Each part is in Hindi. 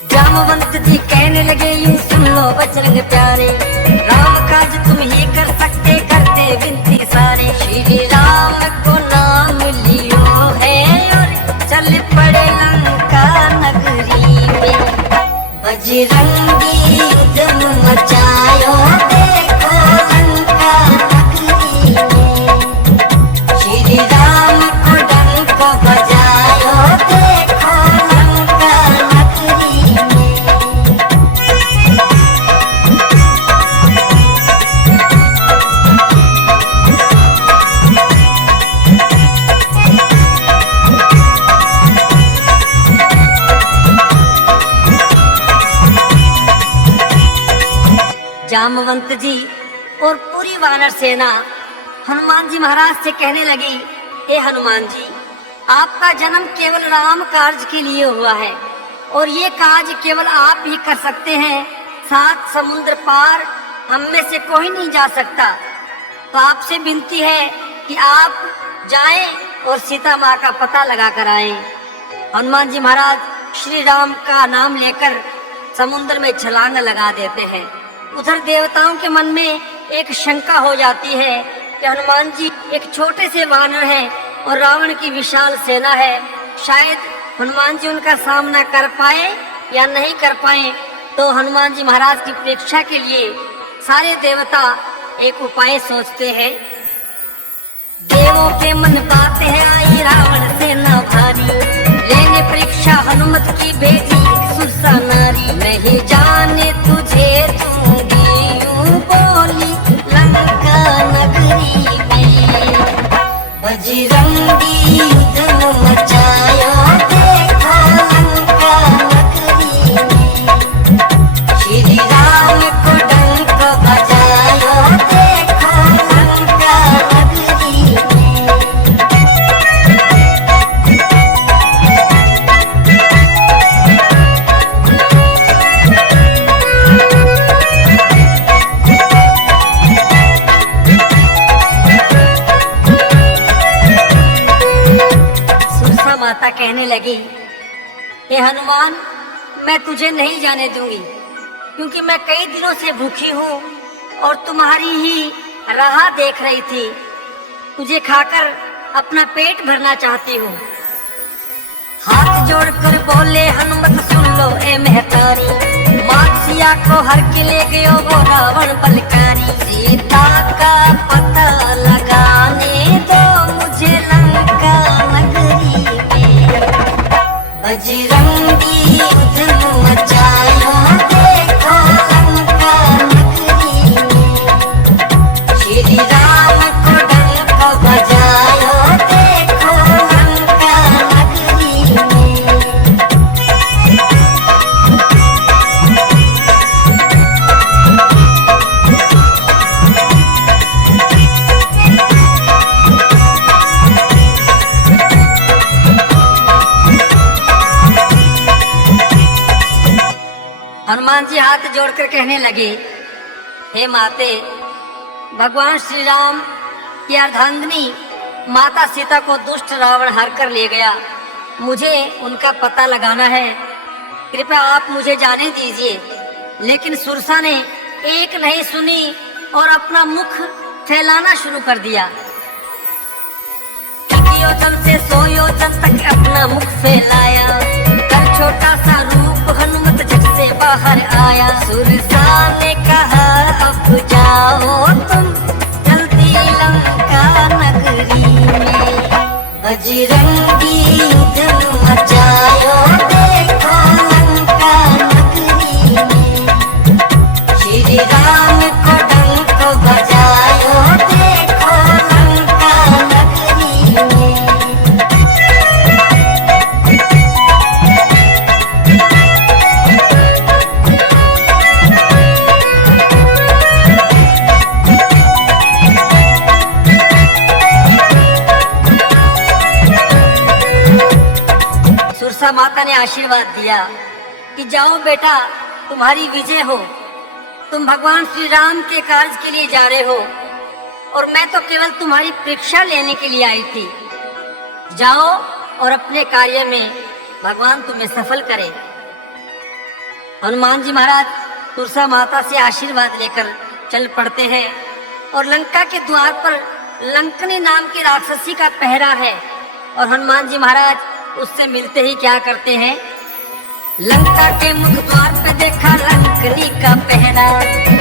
जामवंत जी कहने लगे यूं सुन लो बजरंग प्यारे, राम काज तुम ही कर सकते करते विनती सारे। श्री राम को नाम लियो है और चल पड़े लंका नगरी में। बजरंगी उद्यम मचायो देखो लंका नगरी में। श्री राम को डंक बजायो देखो लंका नगरी में। जामवंत जी और पूरी वानर सेना हनुमान जी महाराज से कहने लगी, हे हनुमान जी, आपका जन्म केवल राम कार्य के लिए हुआ है और ये कार्य केवल आप ही कर सकते हैं। 7 समुद्र पार हम में से कोई नहीं जा सकता। तो आपसे विनती है कि आप जाएं और सीता माँ का पता लगा कर आएं। हनुमान जी महाराज श्री राम का नाम लेकर समुद्र में छलांग लगा देते हैं। उधर देवताओं के मन में एक शंका हो जाती है कि हनुमान जी एक छोटे से वानर हैं और रावण की विशाल सेना है, शायद हनुमान जी उनका सामना कर पाए या नहीं कर पाए। तो हनुमान जी महाराज की परीक्षा के लिए सारे देवता एक उपाय सोचते हैं। देवों के मन बात है आई रावण सेना भारी, लेने परीक्षा हनुमत की बेटी सुरसा नारी। नहीं जाने तुझे दूंगी यूं बोली लंका नगरी में। बजरंगी उद्यम मचायो देखो लंका नगरी में। श्री राम को डंक बजायो देखो लंका नगरी में। माता कहने लगी, हे हनुमान, मैं तुझे नहीं जाने दूंगी क्योंकि मैं कई दिनों से भूखी हूँ और तुम्हारी ही राह देख रही थी। तुझे खाकर अपना पेट भरना चाहती हूँ। हाथ जोड़कर बोले हनुमत सुन लो ए महतारी, मातसिया को हर के ले गयो वो रावण बलकारी। सीता का पता लगाने दो मुझे लंका नगरी में। बजरंगी उद्यम मचायो देखो लंका नगरी में। श्री राम को डंक बजायो देखो लंका नगरी में। हनुमान जी हाथ जोड़कर कहने लगे, हे माते, भगवान श्री राम की अर्धांगिनी माता सीता को दुष्ट रावण हर कर ले गया। मुझे उनका पता लगाना है, कृपया आप मुझे जाने दीजिए। लेकिन सुरसा ने एक नहीं सुनी और अपना मुख फैलाना शुरू कर दिया। 1 योजन से 100 योजन तक अपना मुख फैलाया, कर छोटा सा रूप हनुमत झट से बाहर आया। सुरसा ने कहा अब जाओ तुम जल्दी लंका नगरी में। बजरंगी उद्यम मचायो देखो लंका नगरी में। श्री राम को डंक बजायो देखो लंका नगरी में। सुरसा माता ने आशीर्वाद दिया कि जाओ बेटा, तुम्हारी विजय हो। तुम भगवान श्री राम के कार्य के लिए जा रहे हो और मैं तो केवल तुम्हारी परीक्षा लेने के लिए आई थी। जाओ और अपने कार्य में भगवान तुम्हें सफल करे। हनुमान जी महाराज तुलसा माता से आशीर्वाद लेकर चल पड़ते हैं और लंका के द्वार पर लंकनी नाम की राक्षसी का पहरा है और हनुमान जी महाराज उससे मिलते ही क्या करते हैं, लंका के मुख द्वार पे देखा लंकनी का पहरा,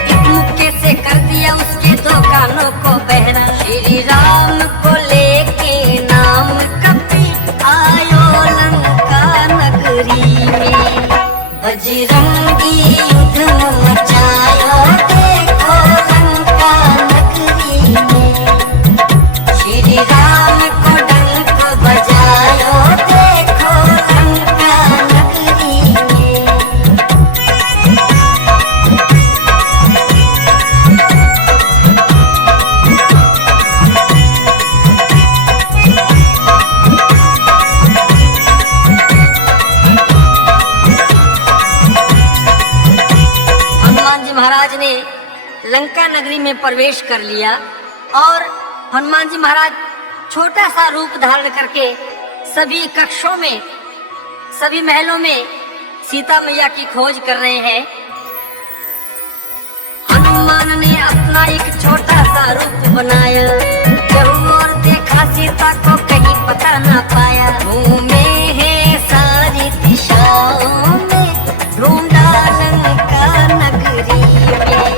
एक मुक्के से कर दिया उसके दो कानों को बहरा। श्री राम को लेके नाम कपी आयो लंका नगरी में, बजरंगी युद्ध मचायो देखो लंका नगरी में, श्री राम को डंक बजायो देखो लंका नगरी में। हनुमान जी महाराज ने लंका नगरी में प्रवेश कर लिया और हनुमान जी महाराज छोटा सा रूप धारण करके सभी कक्षों में, सभी महलों में सीता मैया की खोज कर रहे हैं। हनुमान ने अपना एक छोटा सा रूप बनाया, केहू और देखा सीता को कहीं पता ना पाया, घूमे हैं सारी दिशाओं में ढूंढा लंका नगरी में,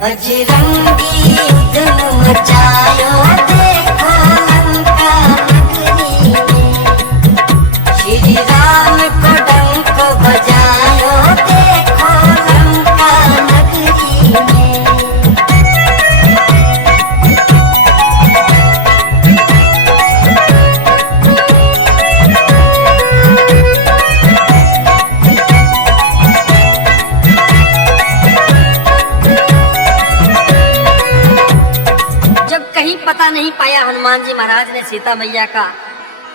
बजरंगी युद्ध मचायो देखो लंका नगरी में, श्री राम को डंक बजायो देखो लंका नगरी में। जब कहीं पता नहीं पाया हनुमान जी महाराज ने सीता मैया का,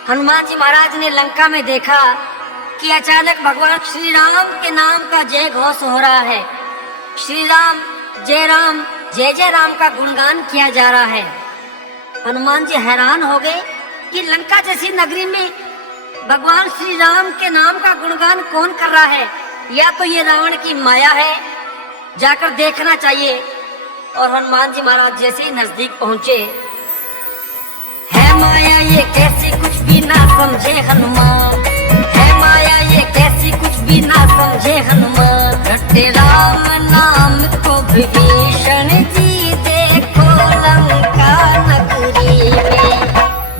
हनुमान जी महाराज ने लंका में देखा कि अचानक भगवान श्री राम के नाम का जय घोष हो रहा है, श्री राम जय जय राम का गुणगान किया जा रहा है। हनुमान जी हैरान हो गए कि लंका जैसी नगरी में भगवान श्री राम के नाम का गुणगान कौन कर रहा है, या तो ये रावण की माया है, जाकर देखना चाहिए। और हनुमान जी महाराज जैसे ही नजदीक पहुंचे, है माया ये कैसी कुछ भी ना समझे हनुमान, है माया ये कैसी कुछ भी ना समझे हनुमान, रटे राम नाम को विभीषण जी देखो लंका नगरी में,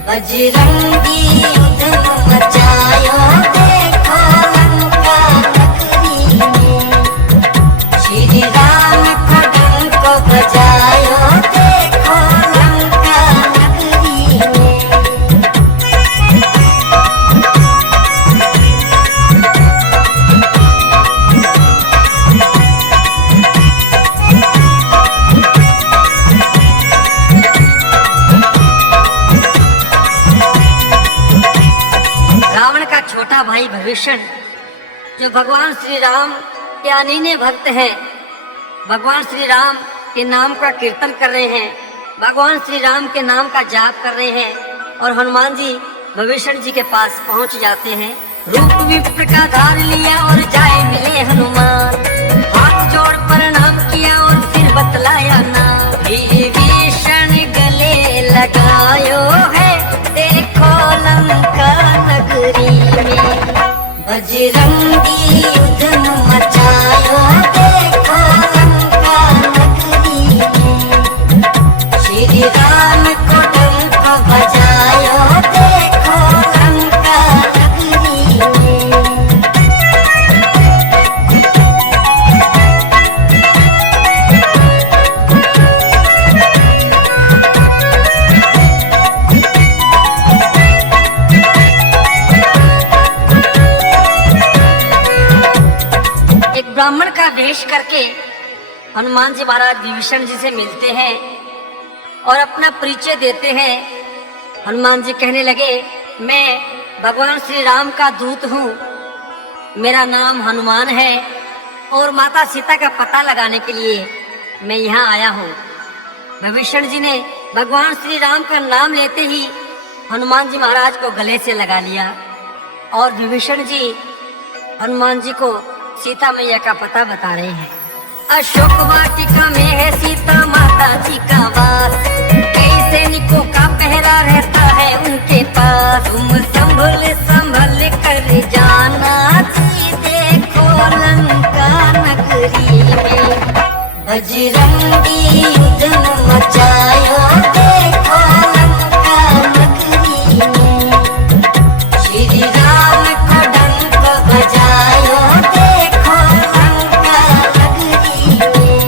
बजरंगी युद्ध मचायो देखो लंका नगरी में, श्री राम को डंक बजायो देखो लंका नगरी में। रावण का छोटा भाई विभीषण, जो भगवान श्री राम के अनन्य भक्त हैं, भगवान श्री राम के नाम का कीर्तन कर रहे हैं, भगवान श्री राम के नाम का जाप कर रहे हैं, और हनुमान जी विभीषण जी के पास पहुंच जाते हैं। रूप विप्र का धार लिया और जाए मिले हनुमान, हाथ जोड़ प्रणाम किया और फिर बतलाया नाम, विभीषण गले लगायो है देखो लंका नगरी में, बजरंगी युद्ध मचायो देखो लंका नगरी में, श्री राम को डंक बजायो देखो लंका नगरी में। ब्राह्मण का वेश करके हनुमान जी महाराज विभीषण जी से मिलते हैं और अपना परिचय देते हैं। हनुमान जी कहने लगे, मैं भगवान श्री राम का दूत हूँ, मेरा नाम हनुमान है और माता सीता का पता लगाने के लिए मैं यहाँ आया हूँ। विभीषण जी ने भगवान श्री राम का नाम लेते ही हनुमान जी महाराज को गले से लगा लिया और विभीषण जी हनुमान जी को सीता मैया का पता बता रहे हैं। अशोक वाटिका में है सीता माता जी का वास, कई सैनिकों का पहरा रहता है उनके पास। तुम संभल संभल कर जाना जी, देखो लंका नगरी में बजरंगी युद्ध मचायो, देखो लंका नगरी में श्री राम को डंक बजायो, देखो लंका नगरी में।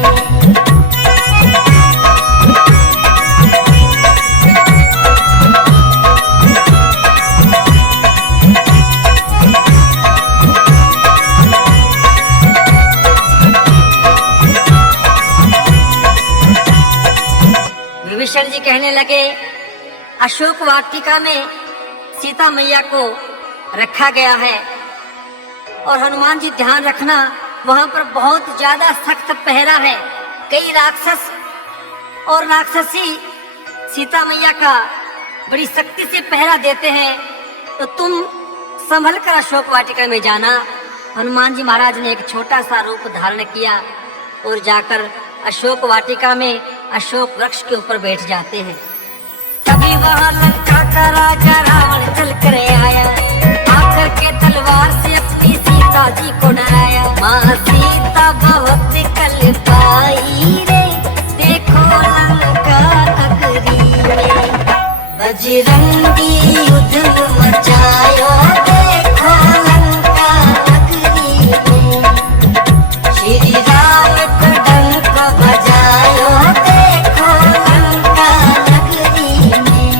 विभीषण जी कहने लगे, अशोक वाटिका में सीता मैया को रखा गया है और हनुमान जी ध्यान रखना, वहां पर बहुत ज्यादा सख्त पहरा है। कई राक्षस और राक्षसी सीता मैया का बड़ी सख्ती से पहरा देते हैं, तो तुम संभल कर अशोक वाटिका में जाना। हनुमान जी महाराज ने एक छोटा सा रूप धारण किया और जाकर अशोक वाटिका में अशोक वृक्ष के ऊपर बैठ जाते हैं। तभी वहां लंका का राजा रावण चल कर आया, आकर के तलवार से अपनी सीता जी को डराया। माँ सीता बहुत कल पाई रे, देखो लंका नगरी में बजरंगी युद्ध मचायो, देखो लंका नगरी में श्री राम को डंक बजायो, देखो लंका नगरी में।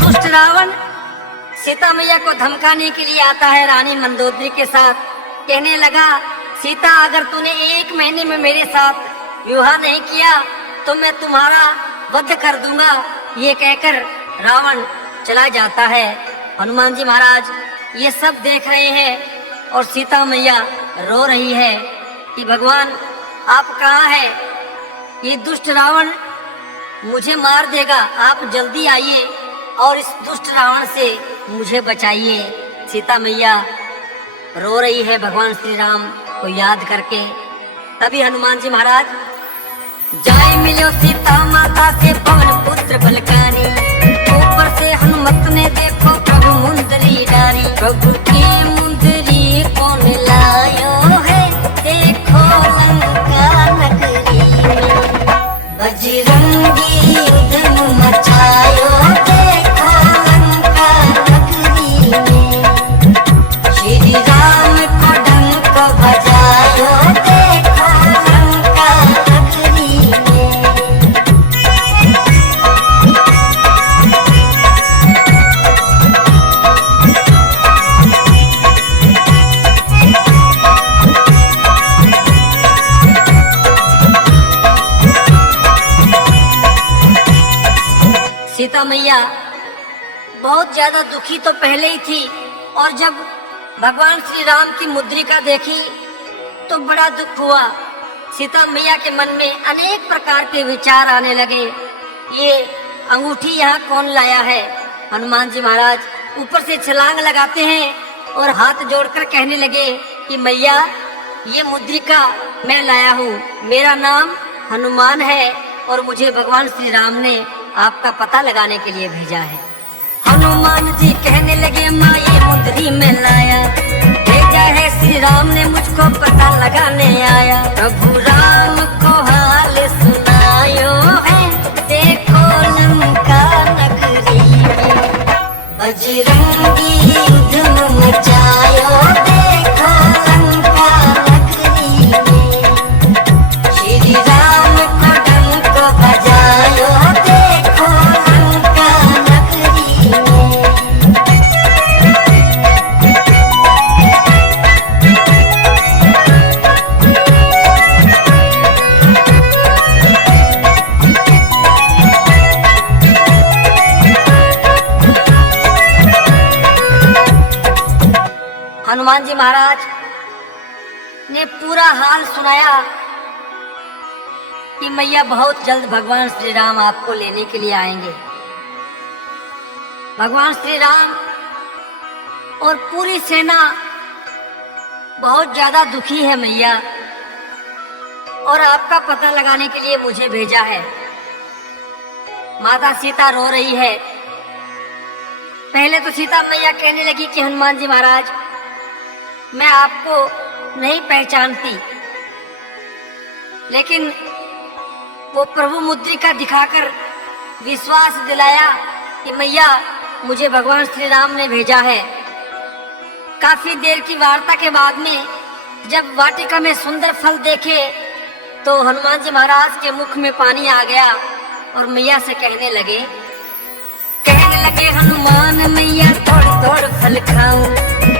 दुष्ट रावण सीता मैया को धमकाने के लिए आता है रानी मंदोदरी के साथ। कहने लगा, सीता अगर तूने 1 महीने में मेरे साथ विवाह नहीं किया तो मैं तुम्हारा वध कर दूंगा। ये कहकर रावण चला जाता है। हनुमान जी महाराज ये सब देख रहे हैं और सीता मैया रो रही है कि भगवान आप कहाँ हैं? ये दुष्ट रावण मुझे मार देगा, आप जल्दी आइए और इस दुष्ट रावण से मुझे बचाइए। सीता मैया रो रही है भगवान श्री राम को याद करके। तभी हनुमान जी महाराज जाए मिलो सीता माता से पवन पुत्र बलकानी, ऊपर से हनुमत ने देखो प्रभु मुंदरी डारी। प्रभु की मुंदरी कौन लायो है, देखो लंका नगरी में बजरंगी युद्ध मचायो, देखो लंका नगरी में श्री राम को डंक बजायो, देखो लंका नगरी में। सीता मैया बहुत ज्यादा दुखी तो पहले ही थी, और जब भगवान श्री राम की मुद्रिका देखी तो बड़ा दुख हुआ। सीता मैया के मन में अनेक प्रकार के विचार आने लगे। ये अंगूठी यहाँ कौन लाया है? हनुमान जी महाराज ऊपर से छलांग लगाते हैं और हाथ जोड़कर कहने लगे कि मैया ये मुद्रिका मैं लाया हूँ, मेरा नाम हनुमान है और मुझे भगवान श्री राम ने आपका पता लगाने के लिए भेजा है। हनुमान जी कहने लगे, माँ ये मुद्री में लाया, भेजा है श्री राम ने मुझको पता लगाने आया। प्रभु राम को हाल सुनायो है, देखो लंका नगरी में बजरंगी युद्ध मचायो, देखो लंका नगरी में श्री राम को डंक बजायो, देखो लंका नगरी में। हनुमान जी महाराज ने पूरा हाल सुनाया कि मैया बहुत जल्द भगवान श्री राम आपको लेने के लिए आएंगे। भगवान श्री राम और पूरी सेना बहुत ज्यादा दुखी है मैया, और आपका पता लगाने के लिए मुझे भेजा है। माता सीता रो रही है। पहले तो सीता मैया कहने लगी कि हनुमान जी महाराज, मैं आपको नहीं पहचानती, लेकिन वो प्रभु मुद्रिका दिखाकर विश्वास दिलाया कि मैया मुझे भगवान श्री राम ने भेजा है। काफी देर की वार्ता के बाद में जब वाटिका में सुंदर फल देखे तो हनुमान जी महाराज के मुख में पानी आ गया और मैया से कहने लगे हनुमान मैया थोड़ी थोड़ी फल खाऊं,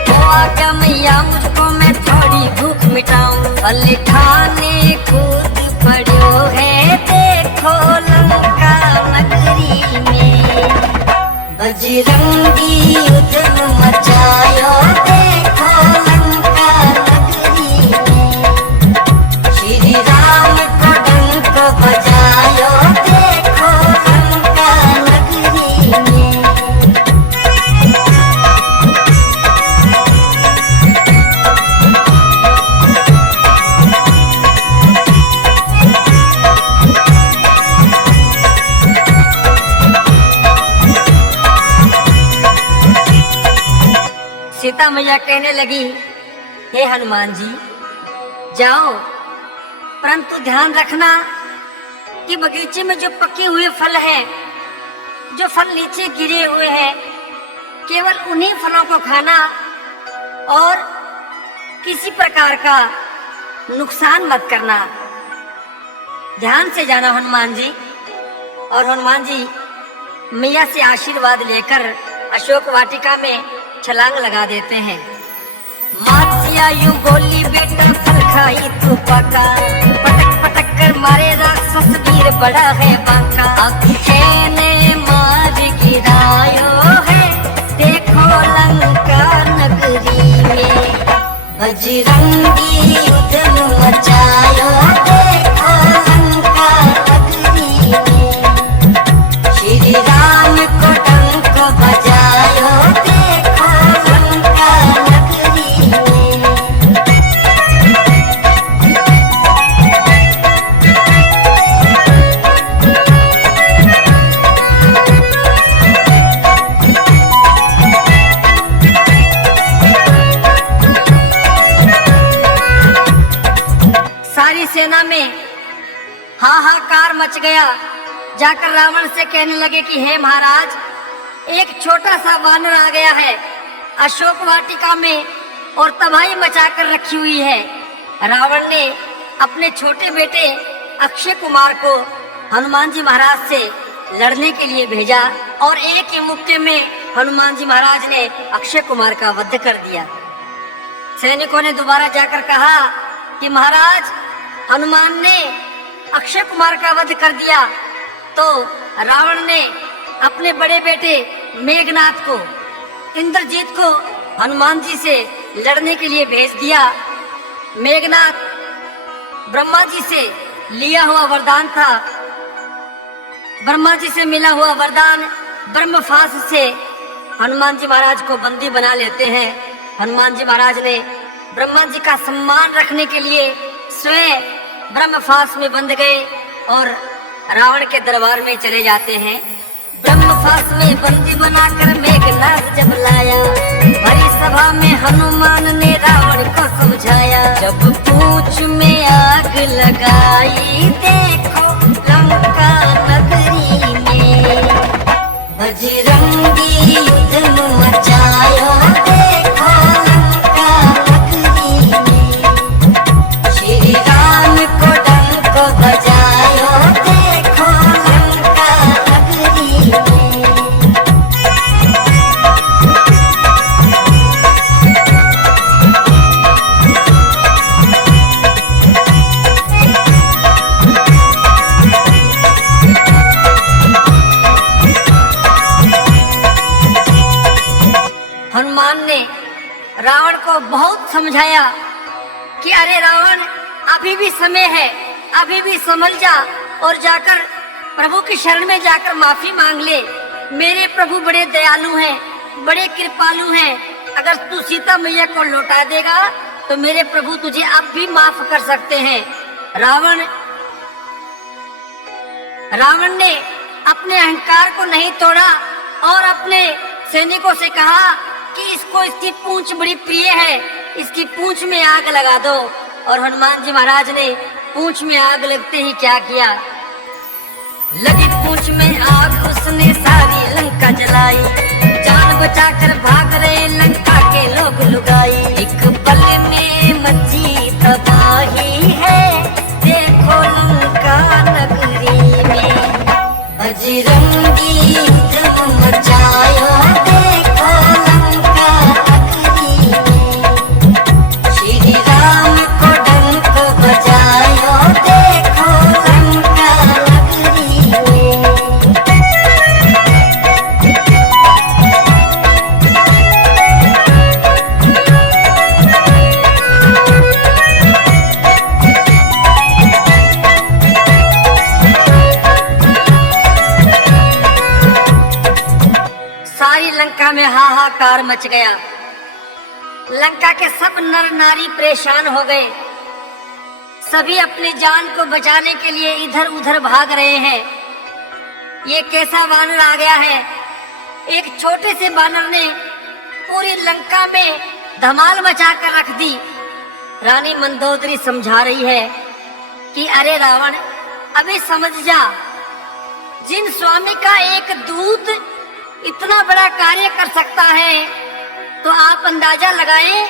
तो आज्ञा मैया मुझको मैं थोड़ी भूख मिटाऊं। फल खाने कूद पड़ो है देखो लंका नगरी में, बजरंगी उद्यम मचायो देखो लंका नगरी में, श्री राम को डंक बजायो देखो लंका नगरी में। सीता मैया कहने लगी, हे हनुमान जी जाओ, परंतु ध्यान रखना कि बगीचे में जो पके हुए फल हैं, जो फल नीचे गिरे हुए हैं, केवल उन्हीं फलों को खाना और किसी प्रकार का नुकसान मत करना। ध्यान से जाना हनुमान जी। और हनुमान जी मैया से आशीर्वाद लेकर अशोक वाटिका में छलांग लगा देते हैं। मासिया यूं बोली बेटा फल खाई तू पका, पटक पटक कर मारे राक्षस वीर बड़ा है बांका। अक्षय ने मार गिरायो है देखो लंका नगरी में, बजरंगी उद्यम मचायो देखो लंका नगरी में, श्री राम को डंक बजायो देखो लंका नगरी में। सारी सेना में हाहाकार मच गया। जाकर रावण से कहने लगे कि हे महाराज, एक छोटा सा वानर आ गया है अशोक वाटिका में और तबाही मचाकर रखी हुई है। रावण ने अपने छोटे बेटे अक्षय कुमार को हनुमान जी महाराज से लड़ने के लिए भेजा और एक ही मुक्के में हनुमान जी महाराज ने अक्षय कुमार का वध कर दिया। सैनिकों ने दोबारा जाकर कहा कि महाराज, हनुमान ने अक्षय कुमार का वध कर दिया। तो रावण ने अपने बड़े बेटे मेघनाथ को, इंद्रजीत को हनुमान जी से लड़ने के लिए भेज दिया। मेघनाथ ब्रह्मा जी से लिया हुआ वरदान था। ब्रह्मा जी से मिला हुआ वरदान ब्रह्मफास से हनुमान जी महाराज को बंदी बना लेते हैं। हनुमान जी महाराज ने ब्रह्मा जी का सम्मान रखने के लिए स्वयं ब्रह्मफास में बंध गए और रावण के दरबार में चले जाते हैं। ब्रह्मफास में बंदी बनाकर मेघनाथ जब लाया, भरी सभा में हनुमान ने रावण को समझाया। जब पूछ में आग लगाई देखो लंका नगरी में, बजरंगी उद्यम मचायो देखो लंका नगरी में, श्री राम को डंक बजायो देखो लंका नगरी में। रावण को बहुत समझाया कि अरे रावण, अभी भी समय है, अभी भी संभल जा और जाकर प्रभु की शरण में जाकर माफी मांग ले। मेरे प्रभु बड़े दयालु हैं, बड़े कृपालु हैं। अगर तू सीता मैया को लौटा देगा तो मेरे प्रभु तुझे अब भी माफ कर सकते हैं। रावण ने अपने अहंकार को नहीं तोड़ा और अपने सैनिकों से कहा कि इसको इसकी पूंछ बड़ी प्रिय है, इसकी पूंछ में आग लगा दो। और हनुमान जी महाराज ने पूंछ में आग लगते ही क्या किया, लगी पूंछ में आग, उसने सारी लंका जलाई। जान बचाकर भाग रहे लंका के लोग लुगाई। एक पल में मची तबाही है, देखो लंका नगरी में। बजरंगी युद्ध मचायो, देखो लंका नगरी में। श्री राम को डंक बजायो, देखो लंका नगरी में। सारी लंका में हाहाकार मच गया। लंका के सब नर नारी परेशान हो गए। सभी अपनी जान को बचाने के लिए इधर उधर भाग रहे हैं। ये कैसा वानर आ गया है? एक छोटे से वानर ने पूरी लंका में धमाल मचा कर रख दी। रानी मंदोदरी समझा रही है कि अरे रावण, अभी समझ जा, जिन स्वामी का एक दूत इतना बड़ा कार्य कर सकता है तो आप अंदाजा लगाएं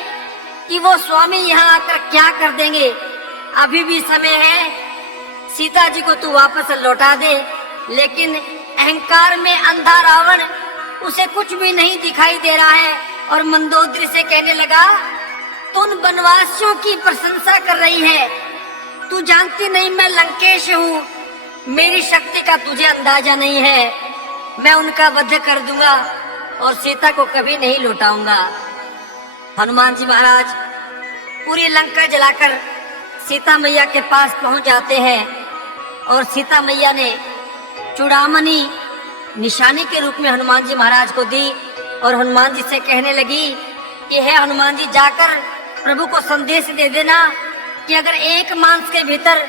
कि वो स्वामी यहाँ आकर क्या कर देंगे। अभी भी समय है, सीता जी को तू वापस लौटा दे। लेकिन अहंकार में अंधा रावण, उसे कुछ भी नहीं दिखाई दे रहा है और मंदोदरी से कहने लगा, तू उन वनवासियों की प्रशंसा कर रही है, तू जानती नहीं मैं लंकेश हूँ, मेरी शक्ति का तुझे अंदाजा नहीं है। मैं उनका वध कर दूंगा और सीता को कभी नहीं लौटाऊंगा। हनुमान जी महाराज पूरी लंका जलाकर सीता मैया के पास पहुंच जाते हैं और सीता मैया ने चूड़ामणि निशानी के रूप में हनुमान जी महाराज को दी और हनुमान जी से कहने लगी कि हे हनुमान जी, जाकर प्रभु को संदेश दे देना कि अगर एक मास के भीतर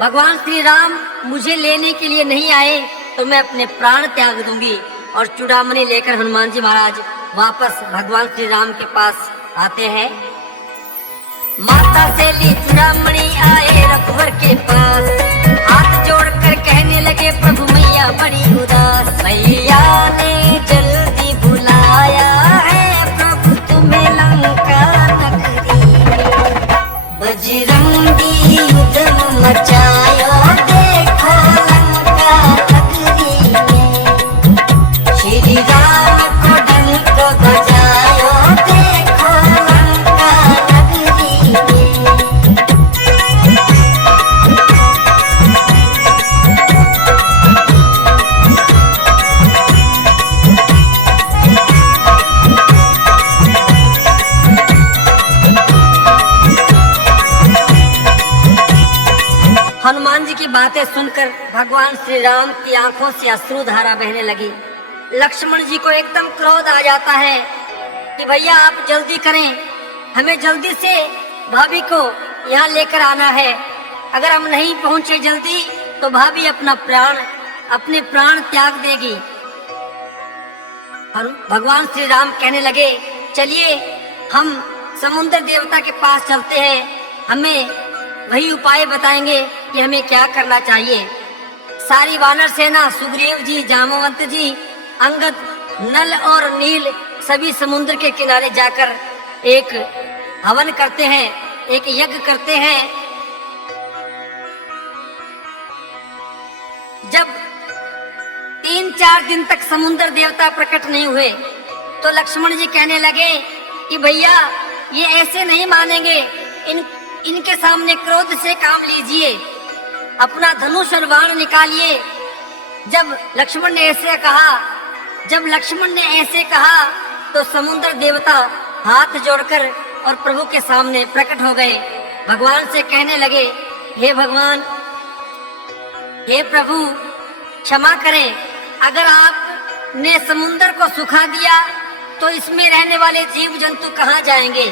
भगवान श्री राम मुझे लेने के लिए नहीं आए तो मैं अपने प्राण त्याग दूंगी। और चूड़ामणि लेकर हनुमान जी महाराज वापस भगवान श्री राम के पास आते हैं। माता से ली चूड़ामणि आए रघुवर के पास, हाथ जोड़कर कहने लगे प्रभु मैया बड़ी उदास। मैया ने जल्दी बुलाया है प्रभु तुम्हें लंका नगरी में। बजरंगी युद्ध मचायो, देखो लंका नगरी में। श्री राम को डंक बजायो, देखो लंका नगरी में। हनुमान जी की बातें सुनकर भगवान श्री राम की आंखों से अश्रुधारा बहने लगी। लक्ष्मण जी को एकदम क्रोध आ जाता है कि भैया आप जल्दी करें, हमें जल्दी से भाभी को यहाँ लेकर आना है। अगर हम नहीं पहुँचे जल्दी तो भाभी अपने प्राण त्याग देगी। भगवान श्री राम कहने लगे, चलिए हम समुद्र देवता के पास चलते हैं, हमें वही उपाय बताएंगे कि हमें क्या करना चाहिए। सारी वानर सेना, सुग्रीव जी, जामवंत जी, अंगद, नल और नील सभी समुद्र के किनारे जाकर एक हवन करते हैं, एक यज्ञ करते हैं। जब 3-4 दिन तक समुद्र देवता प्रकट नहीं हुए तो लक्ष्मण जी कहने लगे कि भैया ये ऐसे नहीं मानेंगे, इनके सामने क्रोध से काम लीजिए, अपना धनुष और बाण निकालिए। जब लक्ष्मण ने ऐसे कहा तो समुद्र देवता हाथ जोड़कर और प्रभु के सामने प्रकट हो गए। भगवान से कहने लगे, हे भगवान, हे प्रभु, क्षमा करें, अगर आपने समुद्र को सुखा दिया तो इसमें रहने वाले जीव जंतु कहाँ जाएंगे?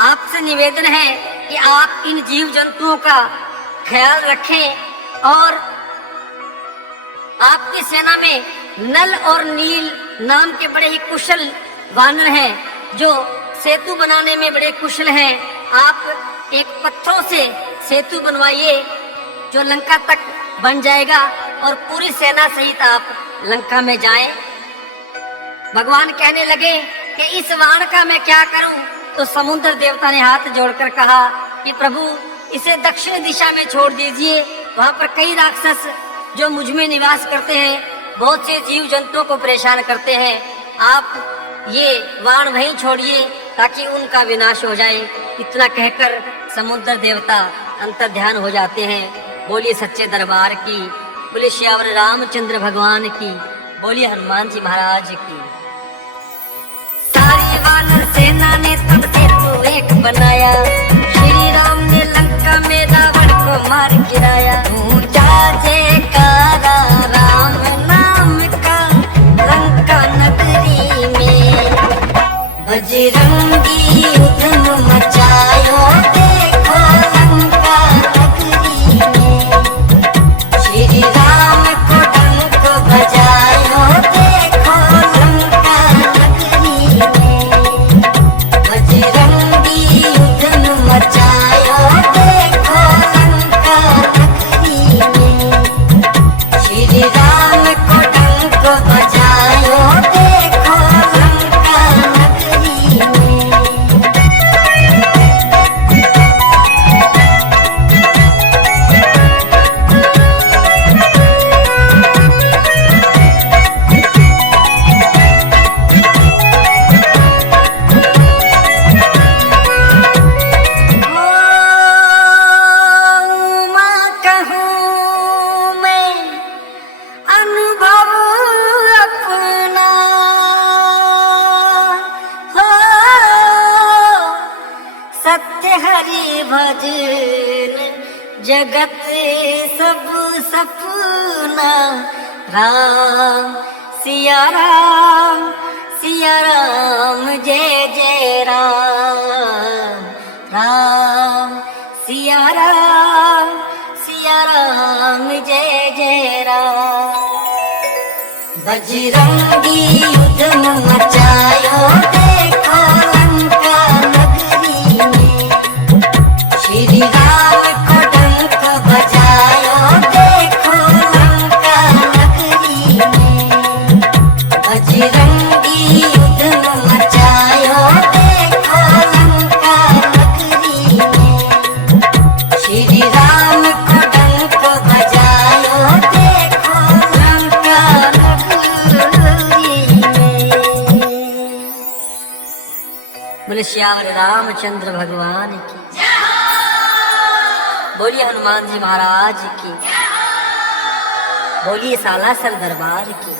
आपसे निवेदन है कि आप इन जीव जंतुओं का ख्याल रखें और आपकी सेना में नल और नील नाम के बड़े ही कुशल वानर हैं जो सेतु बनाने में बड़े कुशल हैं। आप एक पत्थरों से सेतु बनवाइए जो लंका तक बन जाएगा और पूरी सेना सहित आप लंका में जाएं। भगवान कहने लगे कि इस वाण का मैं क्या करूं? तो समुद्र देवता ने हाथ जोड़कर कहा कि प्रभु, इसे दक्षिण दिशा में छोड़ दीजिए। वहां पर कई राक्षस जो मुझ में निवास करते हैं, बहुत से जीव जंतुओं को परेशान करते हैं। आप ये वाण वहीं छोड़िए ताकि उनका विनाश हो जाए। इतना कहकर समुद्र देवता अंतर्ध्यान हो जाते हैं। बोलिए सच्चे दरबार की, बोलिए श्यावर रामचंद्र भगवान की, बोलिए हनुमान जी महाराज की। सारी वानर सेना ने तब सेतु एक बनाया, श्री राम ने लंका में रावण को मार गिराया। ऊंचा जयकारा राम नाम का लंका नगरी में, बजरंगी उधम मचायो देखो लंका नगरी में। श्री राम को डंक बजायो देखो लंका नगरी में, बजरंगी उधम मचायो देखो लंका नगरी में। श्री राम को डंक बजायो देखो लंका नगरी में। सत्य हरि भजन जगत सब सपना, राम सिया राम जय जय राम, राम सिया राम जय जय राम। बजरंगी उधम मचायो देखो लंका नगरी में। श्री राम को डंक बजायो देखो लंका नगरी में। बजरंगी उधम मचायो देखो लंका नगरी में। श्री राम को डंक बजायो देखो लंका नगरी में। बोले श्यावर रामचंद्र भगवान की, बोलिए हनुमान जी महाराज की, बोलिए सालासर दरबार की।